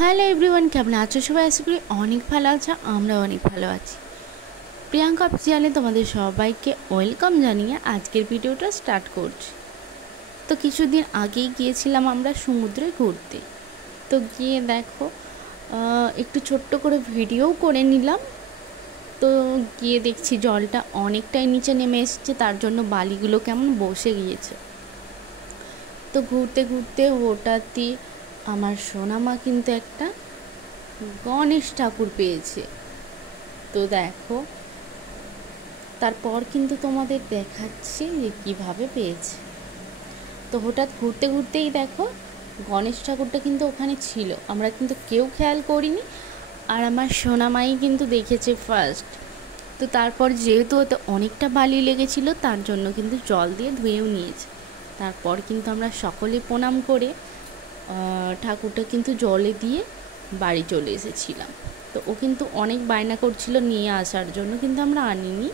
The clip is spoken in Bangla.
হ্যালো এভরিওয়ান, কেমন আছো সবাই? আশা করি অনেক ভালো আছো, আমরা অনেক ভালো আছি। প্রিয়াঙ্কা অফিসিয়ালে তোমাদের সবাইকে ওয়েলকাম জানিয়ে আজকের ভিডিওটা স্টার্ট করছি। তো কিছুদিন আগেই গিয়েছিলাম আমরা সমুদ্রে ঘুরতে। তো গিয়ে দেখো একটু ছোট্ট করে ভিডিও করে নিলাম। তো গিয়ে দেখছি জলটা অনেকটাই নিচে নেমে এসেছে, তার জন্য বালিগুলো কেমন বসে গিয়েছে। তো ঘুরতে ঘুরতে হঠাৎই আমার সোনামা কিন্তু একটা গণেশ ঠাকুর পেয়েছে। তো দেখো, তারপর কিন্তু তোমাদের দেখাচ্ছি যে কীভাবে পেয়েছে। তো হঠাৎ ঘুরতে ঘুরতেই দেখো গণেশ ঠাকুরটা কিন্তু ওখানে ছিল, আমরা কিন্তু কেউ খেয়াল করিনি। আর আমার সোনামাই কিন্তু দেখেছে ফার্স্ট। তো তারপর যেহেতু ওতে অনেকটা বালি লেগেছিল, তার জন্য কিন্তু জল দিয়ে ধুয়েও নিয়েছে। তারপর কিন্তু আমরা সকলে প্রণাম করে ঠাকুরটা কিন্তু জলে দিয়ে বাড়ি চলে এসেছিলাম। তো ও কিন্তু অনেক বায়না করছিল নিয়ে আসার জন্য, কিন্তু আমরা আনিনি।